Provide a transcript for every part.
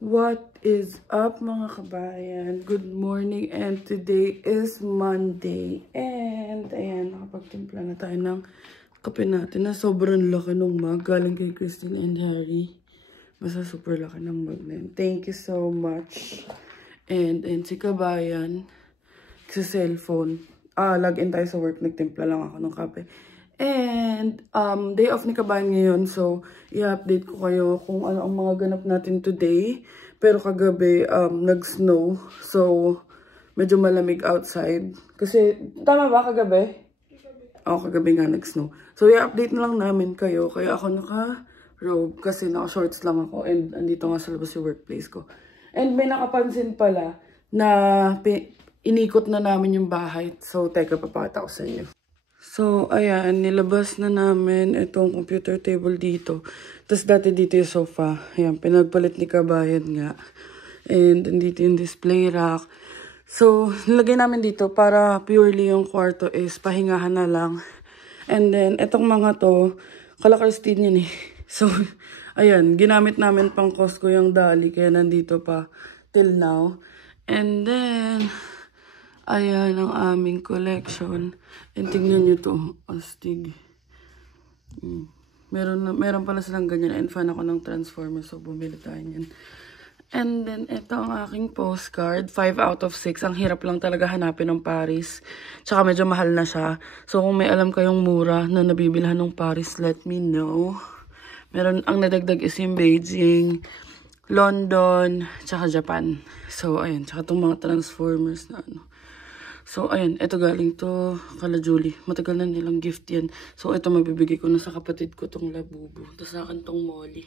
What is up mga kabayan? Good morning and today is Monday. And ayan, nakapagtimpla na tayo ng kape natin na sobrang laki ng mug. Galing kay Christine and Harry. Basta super laki ng mug na yun. Thank you so much. And si kabayan, sa cellphone. Login tayo sa work. Nagtimpla lang ako ng kape. And day off ni kabayan ngayon. So, i-update ko kayo kung ano ang mga ganap natin today. Pero kagabi, nag-snow. So, medyo malamig outside. Kasi, tama ba kagabi? Oo, kagabi nga nag-snow. So, i-update na lang namin kayo. Kaya ako naka-robe kasi naka-shorts lang ako. And andito nga sa labas yung workplace ko. And may nakapansin pala na inikot na namin yung bahay. So, teka, papakita ko sa inyo. So, ayan, nilabas na namin itong computer table dito. Tapos dati dito yung sofa. Ayan, pinagpalit ni kabayan nga. And dito yung display rack. So, nilagay namin dito para purely yung kwarto is pahingahan na lang. And then, itong mga to, kala-Christine yun eh. So, ayan, ginamit namin pang Costco yung dali. Kaya nandito pa till now. And then, ayan ang aming collection. And tingnan nyo to. Astig. Meron pala silang ganyan. And fan ako ng Transformers. So, bumili tayo yan. And then, ito ang aking postcard. 5 out of 6. Ang hirap lang talaga hanapin ng Paris. Tsaka medyo mahal na siya. So, kung may alam kayong mura na nabibilhan ng Paris, let me know. Ang nadagdag is yung Beijing, London, tsaka Japan. So, ayun. Tsaka itong mga Transformers na ano. So, ayun, ito galing to kala Julie. Matagal na nilang gift yan. So, ito mabibigay ko na sa kapatid ko tong Labubu. Tapos sa akin tong Molly.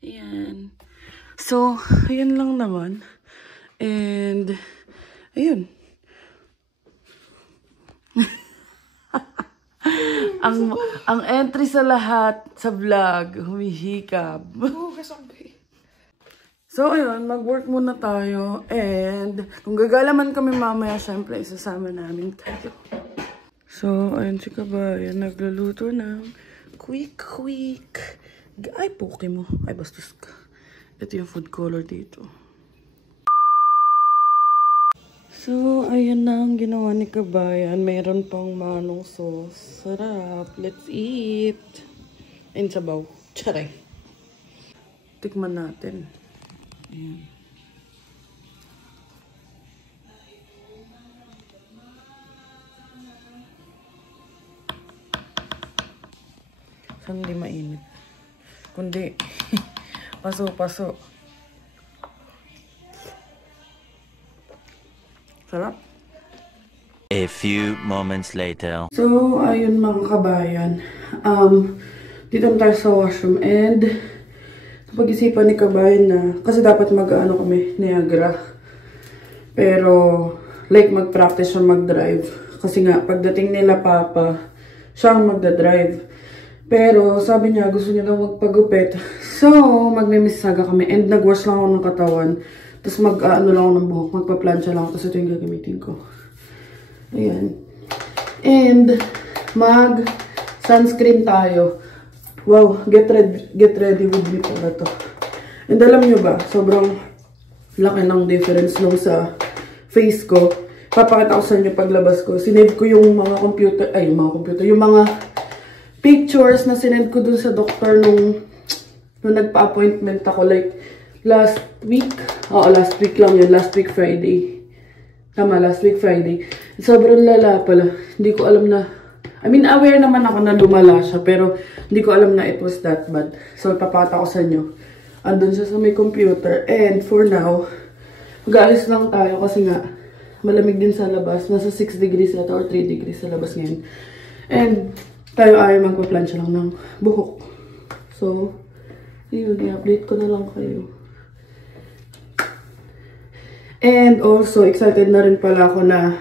Ayan. So, ayan lang naman. And, ayun. ang entry sa lahat sa vlog, humihikab. So, ayun, mag-work muna tayo. And, kung gagalaman kami mamaya, syempre, isasama namin tayo. So, ayun si kabayan, nagluluto ng quick. Ay, poke mo. Ay, bastos ka. Ito yung food color dito. So, ayun na ang ginawa ni kabayan. Mayroon pang manong sauce. Sarap. Let's eat. Ayun, sabaw. Tsaray. Tikman natin. Ayan. Saan hindi mainit? Kundi, paso. Sarap. A few moments later. So, ayun mga kabayan. Dito tayo sa washroom and pag-isipan ni kabayan na, kasi dapat mag-ano kami, Niagara. Pero, like mag-practice siya mag-drive. Kasi nga, pagdating nila papa, siya ang magda-drive. Pero, sabi niya, gusto niya daw magpagupit. So, magmimisaga kami. And nag-wash lang ako ng katawan. Tapos mag-ano lang ako ng buhok. Magpa-plancha lang ako. Tapos ito yung gagamitin ko. Ayan. And, mag-sunscreen tayo. Wow, get ready with me pala to. And alam nyo ba, sobrang laki ng difference nung sa face ko. Papakita ko sa inyo paglabas ko. Sinave ko yung mga yung mga pictures na sinend ko dun sa doktor nung nagpa-appointment ako. Like, last week. Oo, last week lang yun. Last week Friday. Tama, last week Friday. Sobrang lala pala. Hindi ko alam na, aware naman ako na lumala siya, pero hindi ko alam na it was that bad. So, papakita ko sa inyo. Andun siya sa may computer. And for now, mag-aalis lang tayo kasi nga, malamig din sa labas. Nasa 6 degrees na or 3 degrees sa labas ngayon. And tayo ay magpa-plancha lang ng buhok. So, yun, i-update ko na lang kayo. And also, excited na rin pala ako na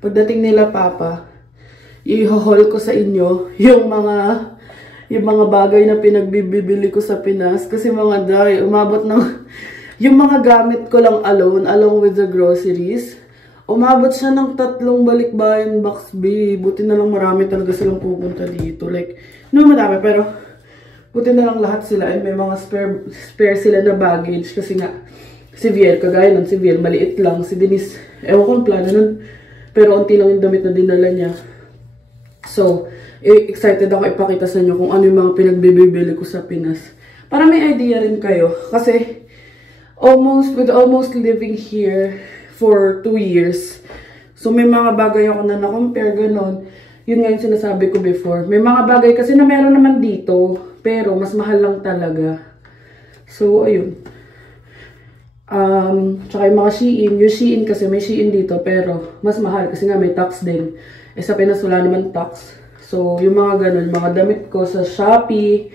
pagdating nila Papa, i-haul ko sa inyo yung mga bagay na pinagbibili ko sa Pinas. Kasi mga day, umabot ng yung mga gamit ko lang along with the groceries, umabot siya ng 3 balikbayan box, B. Buti na lang marami talaga silang pupunta dito. Like, madami, pero buti na lang lahat sila. And may mga spare sila na baggage. Kasi nga, si Viel, kagaya nun, si Viel, maliit lang. Si Denise, ewan ko ang plano nun. Pero unti lang yung damit na dinala niya. So, excited ako ipakita sa inyo kung ano yung mga pinagbibili ko sa Pinas. Para may idea rin kayo. Kasi, with almost living here for 2 years. So, may mga bagay ako na na-compare, ganon. Yun nga yung sinasabi ko before. May mga bagay kasi na meron naman dito, pero mas mahal lang talaga. So, ayun. Tsaka yung mga Shein. Yung Shein kasi may Shein dito, pero mas mahal kasi nga may tax din. Sa Pinas wala naman tax. So, yung mga ganon, mga damit ko sa Shopee,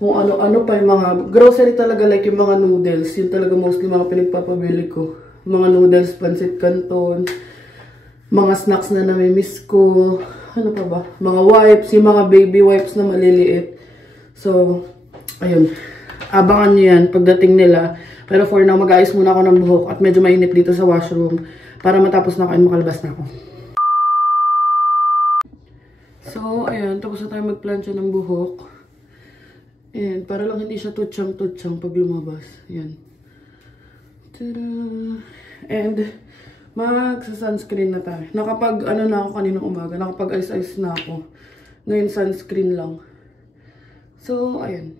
kung ano-ano pa, yung mga grocery talaga, like yung mga noodles. Yun talaga mostly mga pinagpapabili ko. Mga noodles, pancit canton, mga snacks na namimiss ko. Ano pa ba? Mga wipes, yung mga baby wipes na maliliit. So, ayun. Abangan nyo yan pagdating nila. Pero for now, mag-aayos muna ako ng buhok at medyo mainit dito sa washroom para matapos na ako and makalabas na ako. So, ayun. Tapos na tayo magplansya ng buhok. And para lang hindi siya tutsang-tutsang pag lumabas. Yan. Tada! And magsa-sunscreen na tayo. Nakapag, na ako kaninang umaga. Nakapag-ice-ice na ako. Ngayon, sunscreen lang. So, ayan.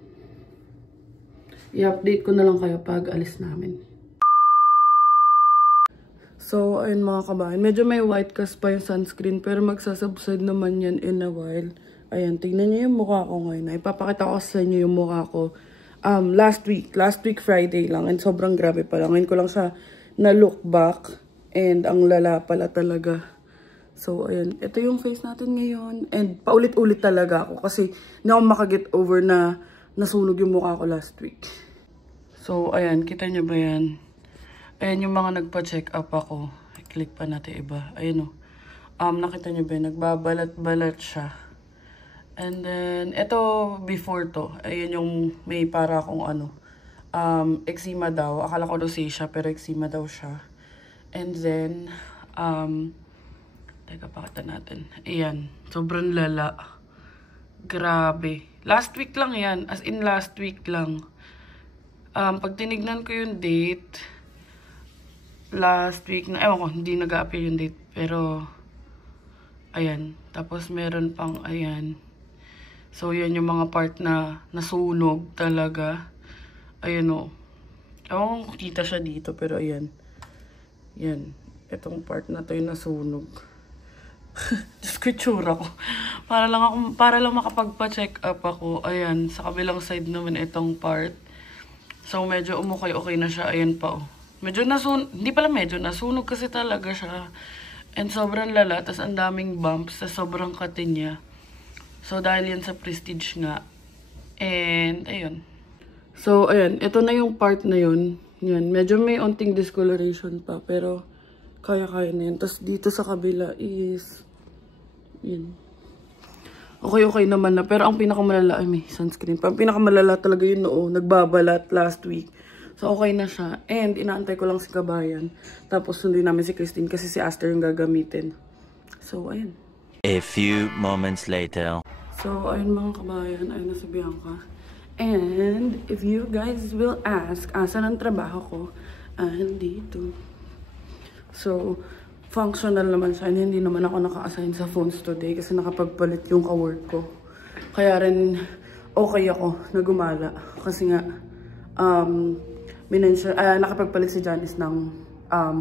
I-update ko na lang kayo pag alis namin. So, ayun mga kabayan. Medyo may white cast pa yung sunscreen. Pero magsasubside naman yan in a while. Ayan, tignan nyo yung mukha ko ngayon. Ipapakita ko sa inyo yung mukha ko. Last week Friday lang. And sobrang grabe pala. Ngayon ko lang siya na-look back. And ang lala pala talaga. So, ayan. Ito yung face natin ngayon. And paulit-ulit talaga ako. Kasi hindi ako makaget over na nasunog yung mukha ko last week. So, ayan. Kita nyo ba yan? Ayan yung mga nagpa-check up ako. I-click pa natin iba. Ayan o. Nakita nyo ba yan? Nagbabalat-balat siya. And then, ito before to. Ayan yung may para akong eczema daw. Akala ko rosacea pero eczema daw siya. And then, teka, pakita natin. Ayan, sobrang lala. Grabe. Last week lang yan. As in last week lang. Pag tinignan ko yung date, last week na, ewan ko, hindi nag-a-appear yung date. Pero, ayan. Tapos meron pang, ayan. So, yan yung mga part na nasunog talaga. Ayan o. Ewan ko kita siya dito, pero ayan. Yan. Itong part na to yung nasunog. Diyos ko, itsura ko. Para lang makapagpa-check up ako. Ayan. Sa kabilang side naman itong part. So, medyo umukay-okay na siya. Ayan pa o. Medyo nasunog. Hindi pala medyo nasunog kasi talaga siya. And sobrang lala. Tas ang daming bumps. Tas sobrang kati niya. So, dahil yan sa Prestige nga. And, ayun. So, ayan. Ito na yung part na yun. Yan. Medyo may onting discoloration pa. Pero, kaya-kaya na yan. Tapos, dito sa kabila is, yan. Okay naman na. Pero, ang pinakamalala, ay may sunscreen pa. Ang pinakamalala talaga yun noon. Nagbabalat last week. So, okay na siya. And, inaantay ko lang si Kabayan. Tapos, sundin namin si Christine kasi si Aster yung gagamitin. So, ayan. A few moments later. So, ayun mga kabayan, ayun na si Bianca. And if you guys will ask, asan ang trabaho ko? Dito. So, functional naman siya. Hindi naman ako naka-assign sa phones today kasi nakapagpalit yung ka-work ko. Kaya rin okay ako na gumala. Kasi nga, nakapagpalit si Janice ng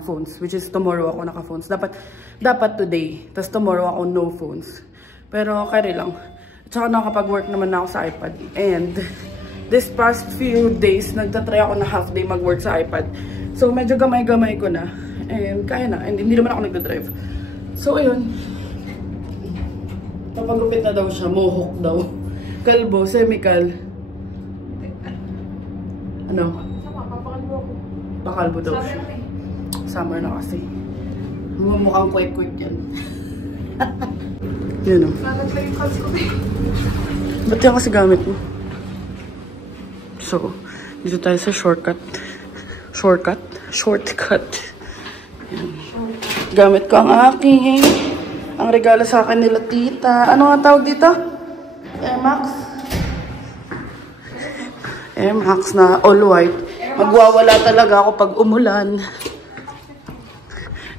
phones. Which is tomorrow ako naka-phones. Dapat today. Tapos tomorrow ako no phones. Pero okay lang. Tsaka nakapag-work naman na ako sa iPad. And this past few days, nagtatry ako na half day mag-work sa iPad. So medyo gamay-gamay ko na. And kaya na. And hindi naman ako nagdadrive. So ayun. Papagupit na daw siya. Mohawk daw. Kalbo, semi-kal. Ano? Papakalbo ako. Pakalbo daw siya. Summer na kasi. Mukhang quick-quick yan. Yun o. Nalaglag yung calls ko. Ba't yan kasi gamit mo? So, dito tayo sa shortcut. Shortcut. Yan. Gamit ko ang ang regalo sa akin nila tita. Ano nga tawag dito? Air Max na all white. Magwawala talaga ako pag umulan.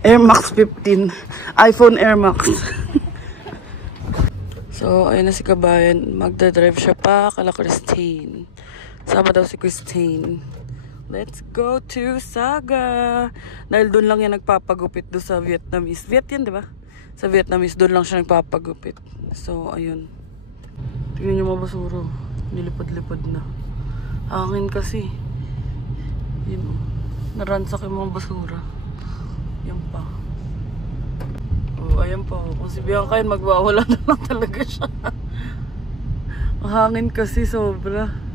Air Max 15. iPhone Air Max. So, ayun na si Kabayan. Magdadrive siya pa kala Christine. Sama daw si Christine. Let's go to Saga. Dahil doon lang yan nagpapagupit doon sa Vietnamese. Viet yan, di ba? Sa Vietnamese, doon lang siya nagpapagupit. So, ayun. Tingnan niyo mga basura. Nilipad-lipad na. Hangin kasi. Yun. Naransak yung mga basura. Yan pa. Oh, ayan pa. Kung si Bianca yun, magwawala na lang talaga siya. Hangin kasi sobra.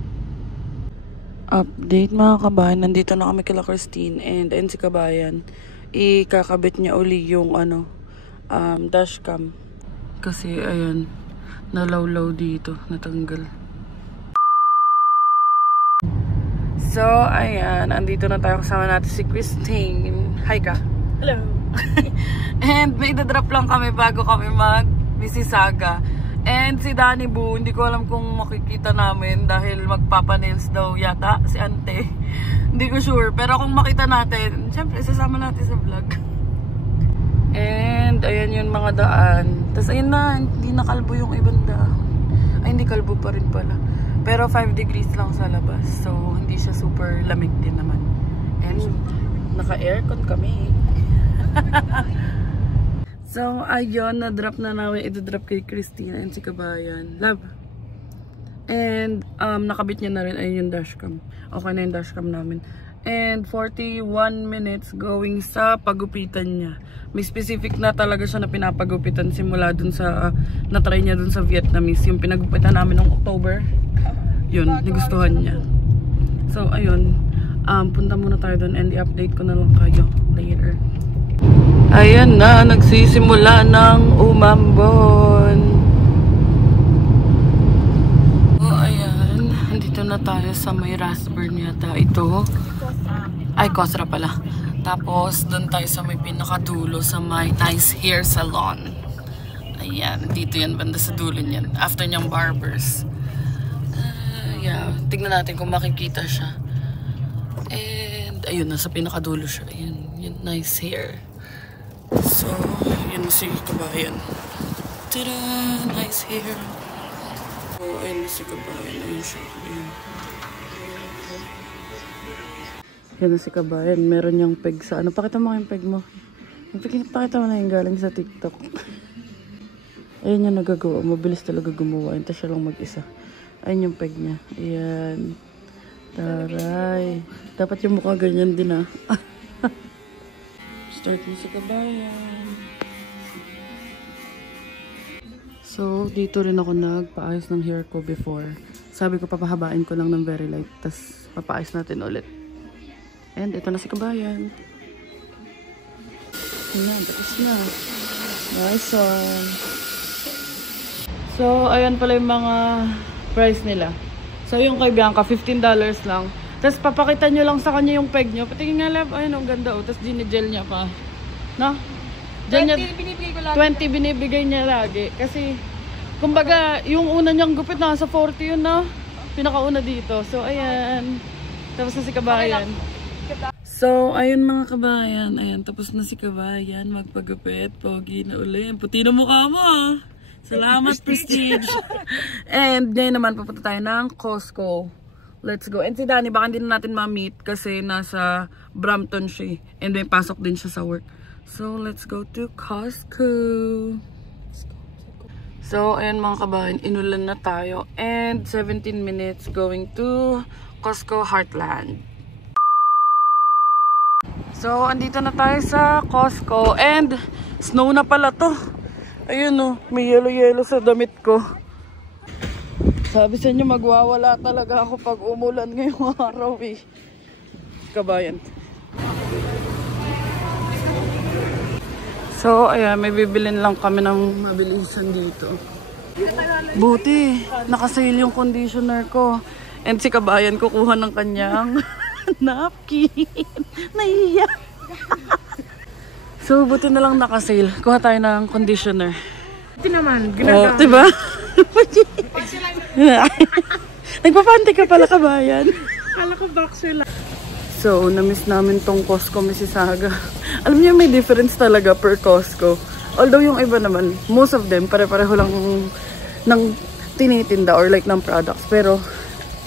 Update mga kabayan. Nandito na kami kila Christine and si Kabayan. Ikakabit niya uli yung dashcam. Kasi ayan, nalawlaw dito. Natanggal. So, ayan. Andito na tayo kasama natin si Christine. Hi ka. Hello. And may dadrop lang kami bago kami mag-Mississauga. And si Danny Boo, hindi ko alam kung makikita namin dahil magpapanails daw yata si ante. Hindi ko sure. Pero kung makita natin, syempre sasama natin sa vlog. And ayan yung mga daan. Tapos ayun na, hindi na kalbo yung ibang daan. Ay, hindi kalbo pa rin pala. Pero 5 degrees lang sa labas. So, hindi siya super lamig din naman. And naka-aircon kami. So, ayun, na-drop na namin. Ito-drop kay Christina and si Kabayan. Love. And, nakabit niya na rin. Ayun yung dashcam. Okay na yung dashcam namin. And, 41 minutes going sa pagupitan niya. May specific na talaga siya na pinapagupitan simula dun sa, na-try niya dun sa Vietnamese. Yung pinagupitan namin noong October. Yun, nagustuhan niya. So, ayun. Punta muna tayo dun and i-update ko na lang kayo later. Ayan na, nagsisimula ng umambon. Oh, ayan. Dito na tayo sa may Rathburn yata. Ito. Ay, Cosra pala. Tapos, doon tayo sa may pinakadulo sa may Nice Hair Salon. Ayan, dito yan, banda sa dulo niyan. After niyang barbers. Yeah, tignan natin kung makikita siya. And, ayun, nasa pinakadulo siya. Ayan, yun, Nice Hair. So, yun si Kabayan. Tada! Nice hair. So, ayun si Kabayan. Ayun siya. Ayun. Yan si Kabayan. Meron niyang peg sa ano. Pakita mo yung peg mo. Pakita mo na yung galing sa TikTok. Ayun yung nagagawa. Mabilis talaga gumawa. Ito siya lang mag-isa. Ayun yung peg niya. Ayan. Taray. Dapat yung mukha ganyan din ah. Start mo sa Kabayan. So, dito rin ako nagpaayos ng hair ko before. Sabi ko, papahabain ko lang ng very light. Tapos, papaayos natin ulit. And, ito na si Kabayan. Ayan, tapos na. Nice one. So, ayan pala yung mga price nila. So, yung kay Bianca, $15 lang. Tapos papakita nyo lang sa kanya yung peg nyo. Patingin nga love, ayun ang ganda oh. Tapos dinigel niya pa. No? 20 binibigay ko lagi. 20 binibigay niya lagi. Kasi, kumbaga, yung una niyang gupit nasa 40 yun no? pinakauna dito. So, ayan. Tapos na si Kabayan. So, ayun mga kabayan. Ayan, tapos na si Kabayan. Magpagupit. Pogi na uli. Puti na mukha mo ah. Salamat, Prestige. And ngayon naman, papunta tayo ng Costco. Let's go. And si Danny, baka hindi na natin ma-meet kasi nasa Brampton siya. And may pasok din siya sa work. So, let's go to Costco. So, ayan mga kabayan, inulan na tayo. And 17 minutes going to Costco Heartland. So, andito na tayo sa Costco. And snow na pala to. Ayun oh, may yellow-yellow sa damit ko. Sabi sa inyo, magwawala talaga ako pag umulan ngayong araw eh. Kabayan. So, ayan, may bibilin lang kami ng mabilisan dito. Buti, nakasale yung conditioner ko. And si Kabayan kukuha ng kanyang napkin. Nahiya. So, buti na lang nakasale. Kuha tayo ng conditioner. Ito naman, Oh, diba? Nagpapanti ka pala, Kabayan. Kala ko boxer lang. So, na-miss namin tong Costco Mississauga. Alam niyo, may difference talaga per Costco. Although yung iba naman, most of them, pare-pareho lang ng tinitinda or like ng products. Pero,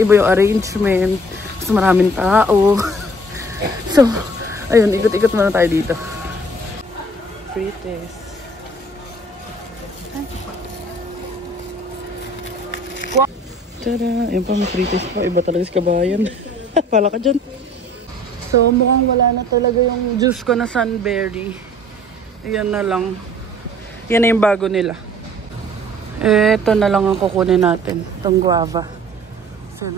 iba yung arrangement. Mas maraming tao. So, ayun, ikot-ikot muna tayo dito. Frites. Tada! Ayun pa, may frites pa. Iba talaga si Kabayan. Pala ka dyan. So, mukhang wala na talaga yung juice ko na sunberry. Yan na lang. Yan na yung bago nila. Ito na lang ang kukunin natin. Itong guava. $7.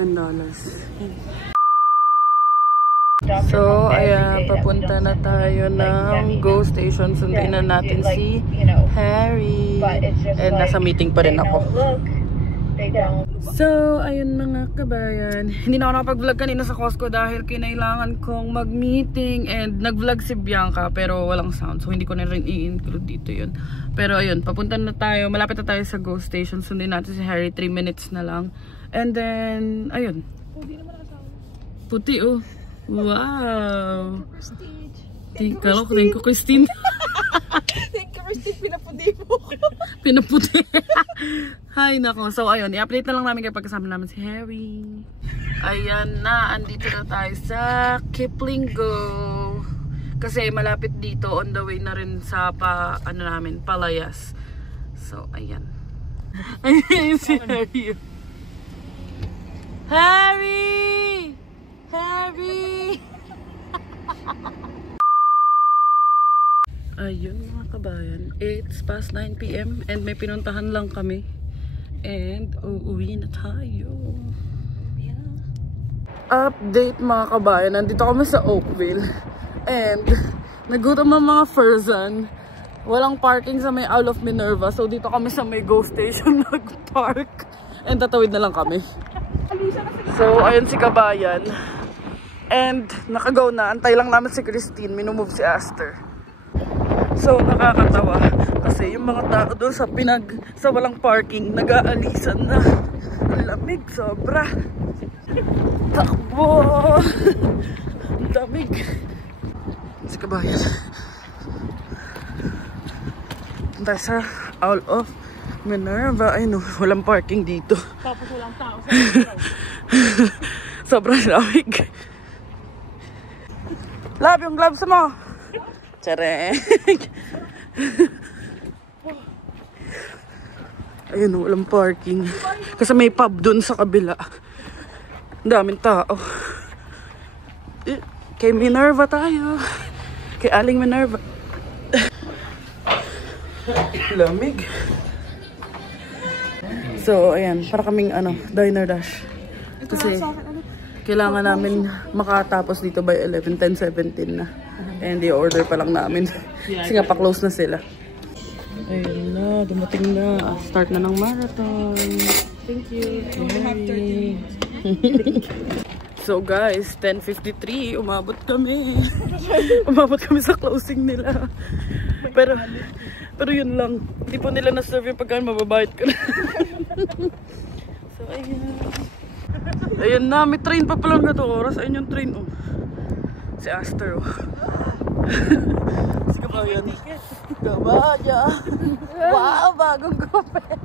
So, ayan. Papunta na tayo ng Go Station. Sundin na natin si Harry. And nasa meeting pa rin ako. So, ayun mga kabayan. Hindi na ako nakapag-vlog kanina sa Costco dahil kinailangan kong mag-meeting and nag-vlog si Bianca pero walang sound. So, hindi ko na rin i-include dito yun. Pero ayun, papunta na tayo. Malapit na tayo sa Go Station. Sundin natin si Harry. 3 minutes na lang. And then, ayun. Puti oh. Wow. Thank you, Christine. Thank you, Christine. Pinaputi mo. Pinaputi. Hay nako. So ayun, i-update na lang namin kapag kasama namin si Harry. Ayan na, andito na tayo sa Kipling Go. Kasi malapit dito, on the way na rin sa Palayas. So ayan. Ayan si Harry. Harry! Harry! Ayun mga kabayan, it's past 9 PM and may pinuntahan lang kami. And uuwi na tayo. Yeah. Update mga kabayan, nandito kami sa Oakville. And nagutom ang mga Furzan. Walang parking sa may Isle of Minerva. So dito kami sa may Go Station nag-park. And tatawid na lang kami. So ayun si Kabayan. And nakagaw na, antay lang namin si Christine, minumove si Aster. So nakakatawa kasi yung mga tao doon sa walang parking nag-aalisan na. Ang lamig sobra. Takbo. Ang lamig. Si Kabayan. Antay sa Isle of Minerva. Ay no, walang parking dito. Tapos walang tao. Sobrang lamig. Love yung gloves mo. Tsare. Ayun, walang parking. Kasi may pub dun sa kabila. Ang daming tao. Kay Minerva tayo. Kay Aling Minerva. Lamig. So, ayan. Para kaming diner dash. Kasi kailangan namin makatapos dito by 11, 10, 17 na. And i-order pa lang namin. Kasi nga pa-close na sila. Ayun na, dumating na. Start na ng marathon. Thank you. So guys, 10:53, umabot kami. Umabot kami sa closing nila. Pero yun lang. Hindi po nila na-serve yung pagkain, mababayad ko na. So ayun. Ayun na, may train pa palang gato oras. Ayun yung train, oh. Si Aster, oh. Si Kabayan. Kabayan. Wow, bagong gupit.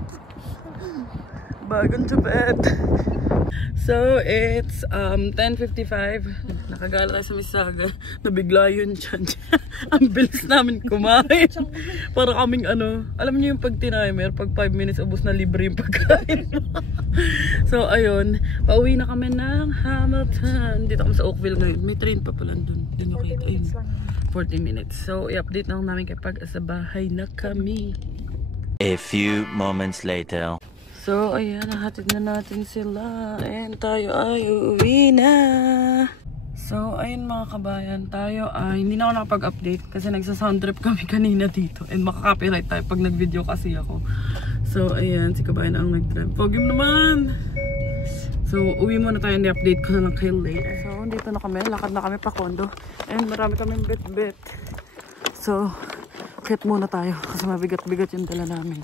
Bagong gupit. So, it's 10:55. Nakagala tayo sa Misaga. Nabigla yun dyan. Ang bilis namin kumain. Para kaming ano, alam niyo yung pag timer, pag 5 minutes ubos na libre yung pagkain. So, ayun. Pauwi na kami ng Hamilton. Dito kami sa Oakville ngayon. May train pa pala dun. Dun yung kita. Ayun. 40 minutes. So, i-update na lang namin kapag sa bahay na kami. A few moments later. So, ayan, nahatid na natin sila. And tayo ay uuwi na. So, ayun mga kabayan, tayo ay, hindi na ako nakapag-update kasi nagsa-sound trip kami kanina dito. And makaka-copyright tayo pag nag-video kasi ako. So, ayan, si kabayan ang nag-drive. Pogim naman! So, uwi muna tayo, and i-update ko na lang kayo later. So, dito na kami, lakad na kami pa condo. And marami kaming bit-bit. So, kit muna tayo kasi mabigat-bigat yung dala namin.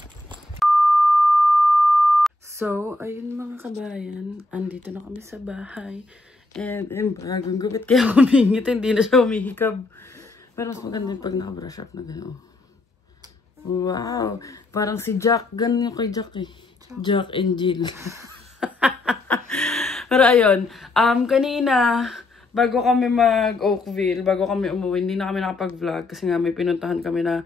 So, ayun mga kabayan, andito na kami sa bahay. And bagong gupit kaya humingit, hindi na siya humihikab. Pero mas maganda yung pag naka-brush up na gano'n. Wow! Parang si Jack, ganun yung kay Jack eh. Jack and Jill. Pero ayun, kanina, bago kami mag-Oakville, bago kami umuwi, hindi na kami nakapag-vlog kasi nga may pinuntahan kami na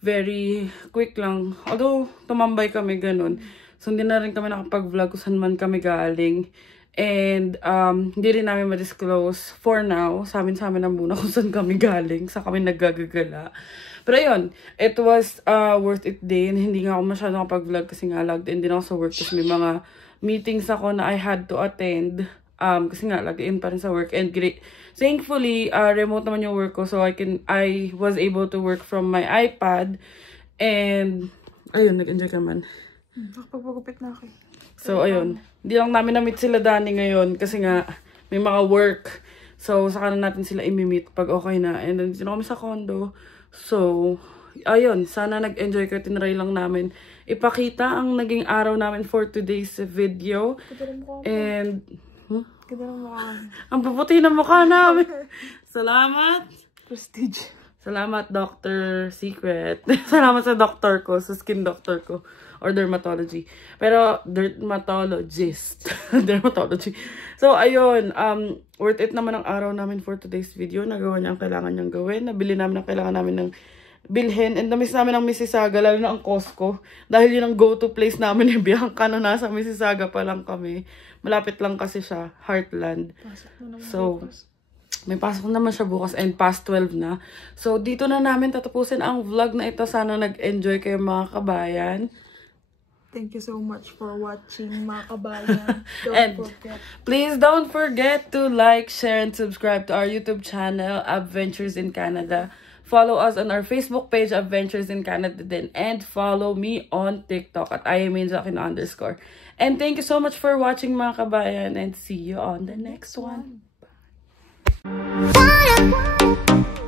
very quick lang. Although, tumambay kami ganun. So, hindi na rin kami nakapag-vlog kung saan man kami galing. And, hindi rin namin ma-disclose for now. Sa amin na muna kung saan kami galing. Sa kami naggagagala. Pero ayun, it was worth it din. Hindi nga ako masyado nakapag-vlog kasi nga logged in din ako sa work. Kasi may mga meetings ako na I had to attend. Kasi nga, logged in pa rin sa work. And great. Thankfully, remote naman yung work ko. So, I was able to work from my iPad. And, ayun, nag-enjoy ka man. Nakapagpagupit na ako. So, ayun. Hindi lang namin na-meet sila Dani ngayon kasi nga may mga work. So, saka na natin sila i-meet pag okay na. And then, dito kami sa condo. So, ayun. Sana nag-enjoy kayo. Tinry lang namin ipakita ang naging araw namin for today's video. And, Ganda ng mukha. ang puputi ng mukha namin. Salamat. Prestige. Salamat, Dr. Secret. Salamat sa doctor ko, sa skin doctor ko. Or dermatology. Pero, dermatologist. Dermatology. So, ayun. Worth it naman ang araw namin for today's video. Nagawa niya ang kailangan niyang gawin. Nabili namin ang kailangan namin ng bilhin. And namiss namin ang Mississauga, lalo na ang Costco. Dahil yun ang go-to place namin ni Bianca no nasa Mississauga pa lang kami. Malapit lang kasi siya. Heartland. So, may pasok naman siya bukas and past 12 na. So, dito na namin tatapusin ang vlog na ito. Sana nag-enjoy kayo mga kabayan. Thank you so much for watching, mga kabayan. Please don't forget to like, share, and subscribe to our YouTube channel, Adventures in Canada. Follow us on our Facebook page, Adventures in Canada din. And follow me on TikTok at IamAngelAquino_. And thank you so much for watching mga kabayan. And see you on the next one. Bye.